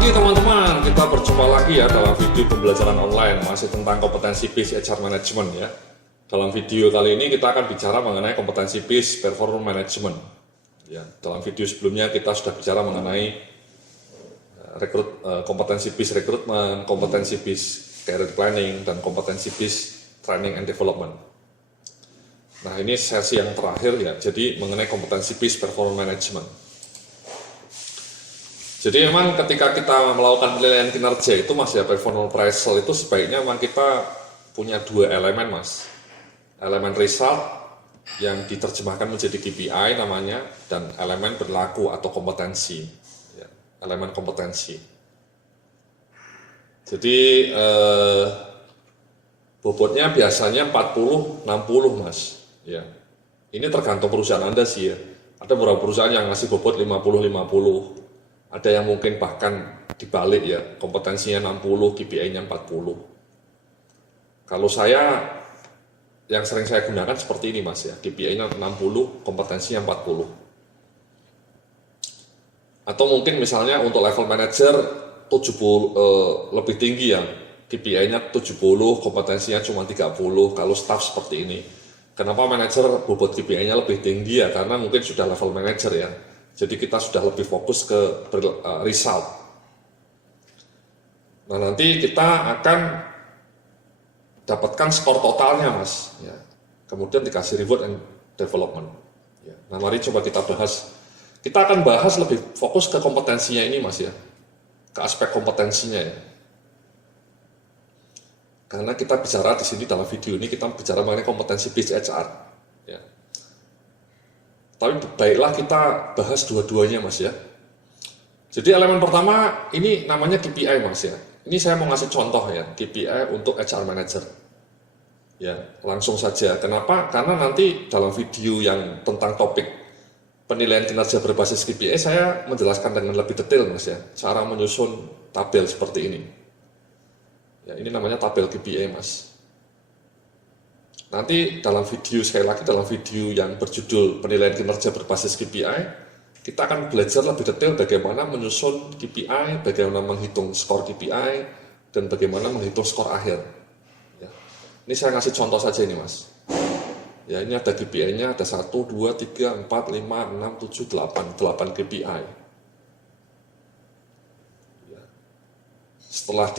pagi teman-teman, kita berjumpa lagi ya dalam video pembelajaran online masih tentang kompetensi BIS HR Management ya. Dalam video kali ini kita akan bicara mengenai kompetensi BIS Performance Management. Ya, dalam video sebelumnya kita sudah bicara mengenai kompetensi BIS Recruitment, kompetensi BIS Career Planning, dan kompetensi BIS Training and Development. Nah ini sesi yang terakhir ya, jadi mengenai kompetensi BIS Performance Management. Jadi memang ketika kita melakukan penilaian kinerja itu mas ya, performance appraisal itu sebaiknya memang kita punya dua elemen mas. Elemen result yang diterjemahkan menjadi KPI namanya, dan elemen berlaku atau kompetensi. Ya, elemen kompetensi. Jadi bobotnya biasanya 40-60 mas. Ya. Ini tergantung perusahaan Anda sih ya. Ada beberapa perusahaan yang ngasih bobot 50-50. Ada yang mungkin bahkan dibalik ya, kompetensinya 60, KPI-nya 40. Kalau saya, yang sering saya gunakan seperti ini mas ya, KPI-nya 60, kompetensinya 40. Atau mungkin misalnya untuk level manager 70, lebih tinggi ya, KPI-nya 70, kompetensinya cuma 30, kalau staff seperti ini. Kenapa manajer bobot KPI-nya lebih tinggi ya, karena mungkin sudah level manager ya. Jadi kita sudah lebih fokus ke result. Nah nanti kita akan dapatkan skor totalnya mas. Ya. Kemudian dikasih reward and development. Ya. Nah mari coba kita bahas. Kita akan bahas lebih fokus ke kompetensinya ini mas ya. Ke aspek kompetensinya ya. Karena kita bicara di sini dalam video ini kita bicara mengenai kompetensi BIS HR. Ya. Tapi baiklah kita bahas dua-duanya mas ya. Jadi elemen pertama ini namanya KPI mas ya. Ini saya mau ngasih contoh ya, KPI untuk HR Manager. Ya, langsung saja. Kenapa? Karena nanti dalam video yang tentang topik penilaian kinerja berbasis KPI saya menjelaskan dengan lebih detail mas ya. Cara menyusun tabel seperti ini. Ya, ini namanya tabel KPI mas. Nanti dalam video, sekali lagi dalam video yang berjudul penilaian kinerja berbasis KPI, kita akan belajar lebih detail bagaimana menyusun KPI, bagaimana menghitung skor KPI, dan bagaimana menghitung skor akhir. Ya. Ini saya ngasih contoh saja ini mas. Ya, ini ada KPI-nya, ada 1, 2, 3, 4, 5, 6, 7, 8 KPI. Ya. Setelah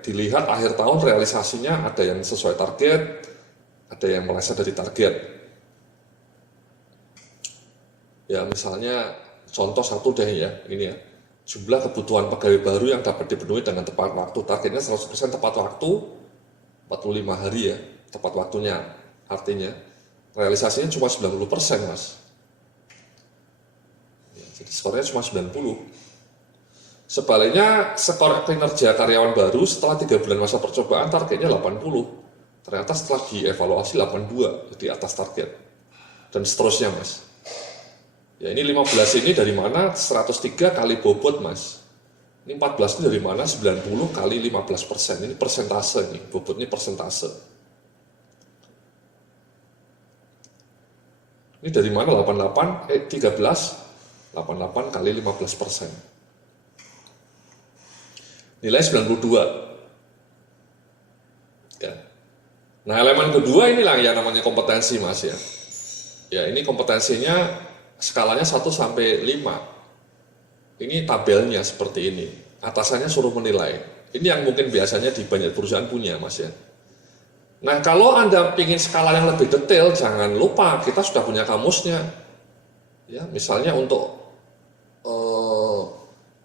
dilihat akhir tahun realisasinya ada yang sesuai target, ada yang meleset dari target. Ya misalnya contoh satu deh ya, ini ya, jumlah kebutuhan pegawai baru yang dapat dipenuhi dengan tepat waktu, targetnya 100% tepat waktu, 45 hari ya, tepat waktunya, artinya realisasinya cuma 90% mas. Ya, jadi skornya cuma 90. Sebaliknya, skor kinerja karyawan baru setelah 3 bulan masa percobaan targetnya 80. Ternyata setelah dievaluasi 82, jadi atas target. Dan seterusnya mas. Ya ini 15 ini dari mana? 103 kali bobot mas. Ini 14 ini dari mana? 90 kali 15%. Ini persentase nih, bobotnya persentase. Ini dari mana? 13, 88 kali 15%. Nilai 92. Ya. Nah elemen kedua inilah yang namanya kompetensi mas ya. Ya ini kompetensinya skalanya 1 sampai 5. Ini tabelnya seperti ini. Atasannya suruh menilai. Ini yang mungkin biasanya di banyak perusahaan punya mas ya. Nah kalau Anda ingin skala yang lebih detail, jangan lupa kita sudah punya kamusnya. Ya misalnya untuk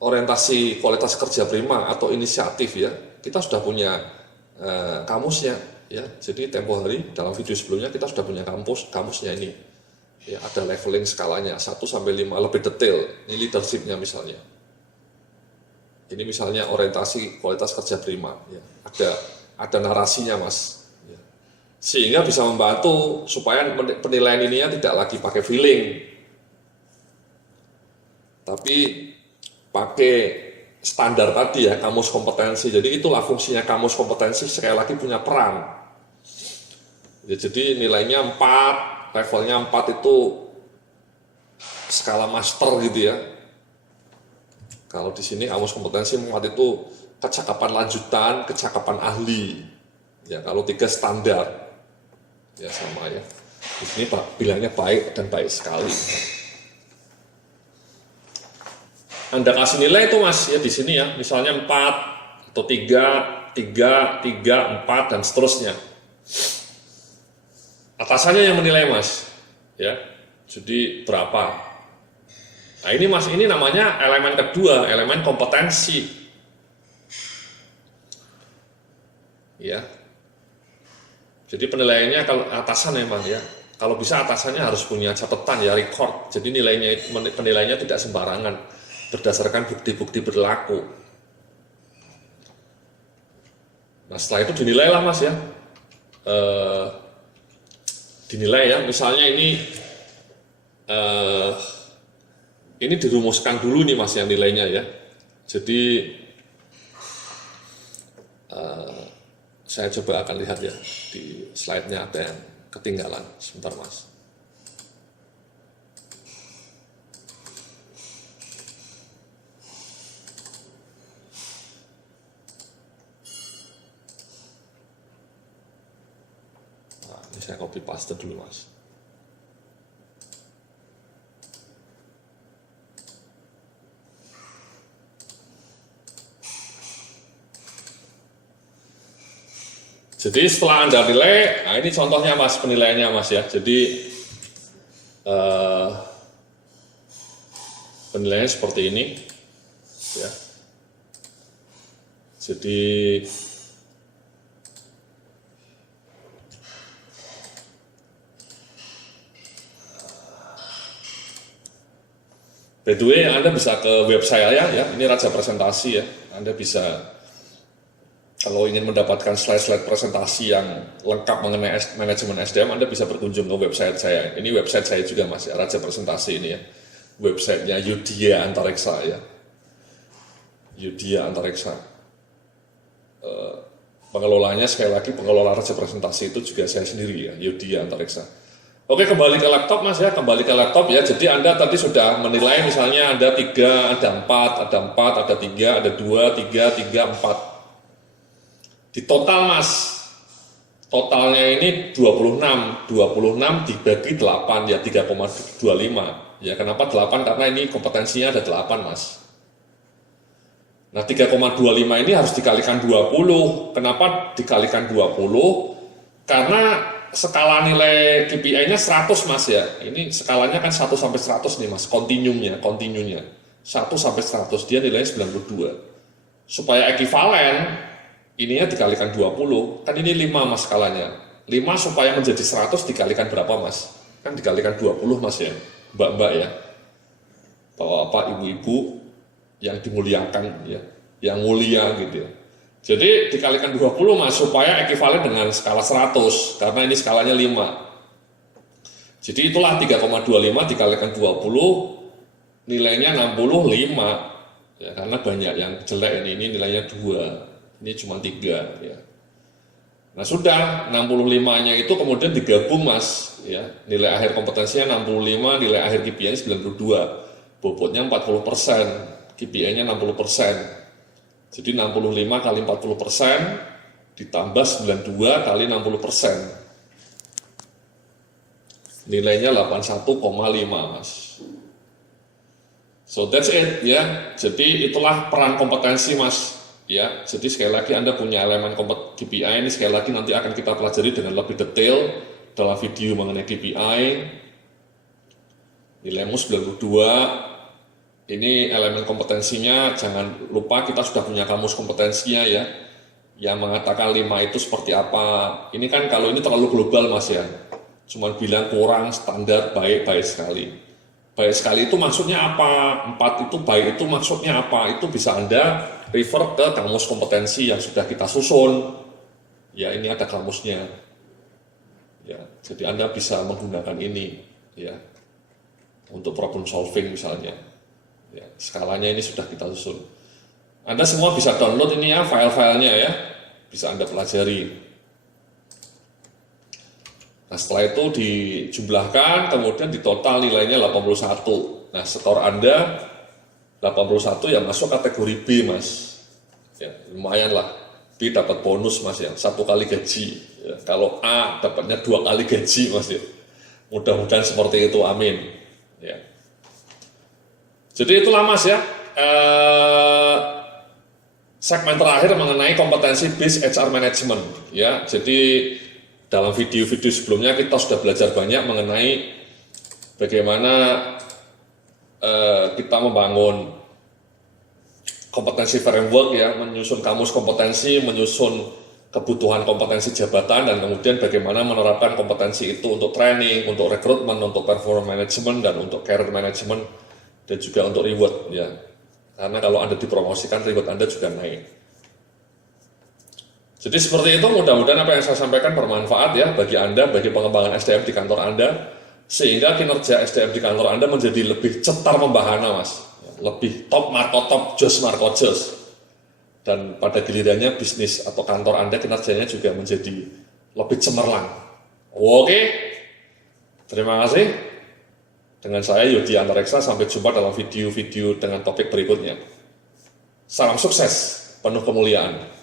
orientasi kualitas kerja prima atau inisiatif ya, kita sudah punya kamusnya ya. Jadi tempo hari dalam video sebelumnya kita sudah punya kamusnya ini. Ya, ada leveling skalanya 1 sampai 5 lebih detail. Ini leadershipnya misalnya. Ini misalnya orientasi kualitas kerja prima ya. Ada narasinya mas. Ya. Sehingga bisa membantu supaya penilaian ininya tidak lagi pakai feeling. Tapi pakai standar tadi ya, kamus kompetensi. Jadi itulah fungsinya kamus kompetensi, sekali lagi punya peran. Ya, jadi nilainya 4, levelnya 4 itu skala master gitu ya. Kalau di sini kamus kompetensi memuat itu kecakapan lanjutan, kecakapan ahli. Ya, kalau 3 standar. Ya sama ya. Di sini bilangnya baik dan baik sekali. Anda kasih nilai itu Mas ya di sini ya, misalnya 4 atau 3, 4 dan seterusnya. Atasannya yang menilai Mas, ya. Jadi berapa? Nah ini Mas, ini namanya elemen kedua, elemen kompetensi. Ya. Jadi penilaiannya kalau atasan memang ya. Kalau bisa atasannya harus punya catatan ya, record. Jadi penilaiannya tidak sembarangan, berdasarkan bukti-bukti berlaku. Nah setelah itu dinilailah Mas ya. Dinilai ya, misalnya ini dirumuskan dulu nih Mas yang nilainya ya. Jadi saya coba akan lihat ya di slide-nya ada yang ketinggalan. Sebentar Mas. Nah, ini saya copy paste dulu Mas. Jadi setelah Anda nilai, nah ini contohnya Mas, penilaiannya Mas ya. Jadi penilaiannya seperti ini ya. Jadi by the way, Anda bisa ke website saya ya, ini Raja Presentasi ya. Anda bisa kalau ingin mendapatkan slide-slide presentasi yang lengkap mengenai manajemen SDM, Anda bisa berkunjung ke website saya. Ini website saya juga Mas, ya, Raja Presentasi ini ya. Websitenya Yudhya Antareksa ya. Yudhya Antareksa. Pengelolanya sekali lagi, pengelola Raja Presentasi itu juga saya sendiri ya, Yudhya Antareksa. Oke, kembali ke laptop Mas ya, kembali ke laptop ya. Jadi Anda tadi sudah menilai misalnya ada 3, ada 4, ada 3, ada 2, 3, 4. Di total Mas, totalnya ini 26 dibagi 8 ya 3,25 ya. Kenapa 8? Karena ini kompetensinya ada 8 Mas. Nah 3,25 ini harus dikalikan 20. Kenapa dikalikan 20? Karena skala nilai KPI-nya 100 Mas ya. Ini skalanya kan 1 sampai 100 nih Mas, kontinunya 1 sampai 100, dia nilainya 92. Supaya ekivalen ininya dikalikan 20, kan ini 5 Mas skalanya. 5 supaya menjadi 100 dikalikan berapa Mas? Kan dikalikan 20 Mas ya, mbak-mbak ya. Bapak, ibu-ibu yang dimuliakan ya, yang mulia gitu ya. Jadi dikalikan 20 Mas supaya ekivalen dengan skala 100, karena ini skalanya 5. Jadi itulah 3,25 dikalikan 20, nilainya 65. Ya, karena banyak yang jelek ini nilainya 2. Ini cuma 3 ya. Nah sudah 65-nya itu kemudian digabung Mas ya. Nilai akhir kompetensinya 65, nilai akhir KPI-nya 92. Bobotnya 40%, KPI-nya 60%. Jadi 65 kali 40% ditambah 92 kali 60%. Nilainya 81,5 Mas. So that's it ya. Jadi itulah peran kompetensi Mas. Ya, jadi sekali lagi Anda punya elemen KPI ini sekali lagi nanti akan kita pelajari dengan lebih detail dalam video mengenai KPI. Nilaimu 92. Ini elemen kompetensinya, jangan lupa kita sudah punya kamus kompetensinya ya. Yang mengatakan 5 itu seperti apa. Ini kan kalau ini terlalu global Mas ya. Cuman bilang kurang, standar, baik sekali. Baik sekali itu maksudnya apa? 4 itu baik itu maksudnya apa? Itu bisa Anda refer ke kamus kompetensi yang sudah kita susun. Ya, ini ada kamusnya. Ya, jadi Anda bisa menggunakan ini ya. Untuk problem solving misalnya. Ya, skalanya ini sudah kita susun. Anda semua bisa download ini ya, file-filenya ya. Bisa Anda pelajari. Nah setelah itu dijumlahkan, kemudian di total nilainya 81. Nah skor Anda 81 ya masuk kategori B mas, ya lumayan lah. B dapat bonus mas ya, 1 kali gaji ya. Kalau A dapatnya 2 kali gaji mas ya, mudah-mudahan seperti itu, amin ya. Jadi itulah mas ya, segmen terakhir mengenai kompetensi based HR management ya. Jadi dalam video-video sebelumnya kita sudah belajar banyak mengenai bagaimana kita membangun kompetensi framework ya, menyusun kamus kompetensi, menyusun kebutuhan kompetensi jabatan, dan kemudian bagaimana menerapkan kompetensi itu untuk training, untuk rekrutmen, untuk performance management, dan untuk career management, dan juga untuk reward ya. Karena kalau Anda dipromosikan, reward Anda juga naik. Jadi seperti itu, mudah-mudahan apa yang saya sampaikan bermanfaat ya bagi Anda, bagi pengembangan SDM di kantor Anda, sehingga kinerja SDM di kantor Anda menjadi lebih cetar membahana mas, lebih top marko top, jos marko jos, dan pada gilirannya bisnis atau kantor Anda kinerjanya juga menjadi lebih cemerlang. Oke, terima kasih. Dengan saya Yodi Antareksa, sampai jumpa dalam video-video dengan topik berikutnya. Salam sukses, penuh kemuliaan.